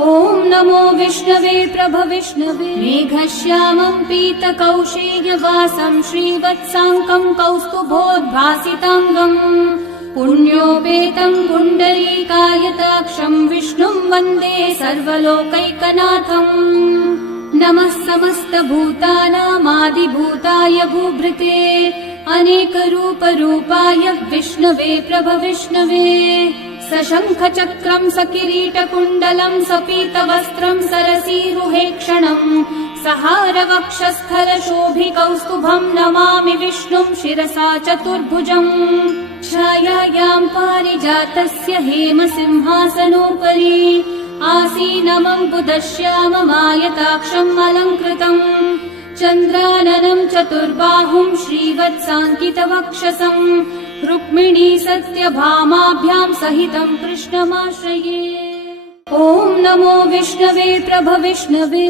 ॐ नमो विष्णवे प्रभविष्णवे मेघश्यामं पीतकौशेयवासं श्रीवत्साङ्कं कौस्तुभोद्भासिताङ्गम् पुण्योपेतं पुण्डरीकायताक्षं विष्णुं वन्दे सर्वलोकैकनाथम् नमः समस्तभूतानामादिभूताय भूभृते अनेकरूपरूपाय विष्णवे प्रभविष्णवे सशङ्खचक्रं सकिरीटकुण्डलं सपीतवस्त्रं सरसीरुहेक्षणम् सहारवक्षस्थलशोभिकौस्तुभं नमामि विष्णुं शिरसा चतुर्भुजम् छायायां पारिजातस्य हेमसिंहासनोपरि आसीनमम्बुदश्याममायताक्षम् अलङ्कृतम् चन्द्राननं चतुर्बाहुं श्रीवत्साङ्कितवक्षसं रुक्मिणी सत्यभामाभ्यां सहितं कृष्णमाश्रये। ॐ नमो विष्णवे प्रभविष्णवे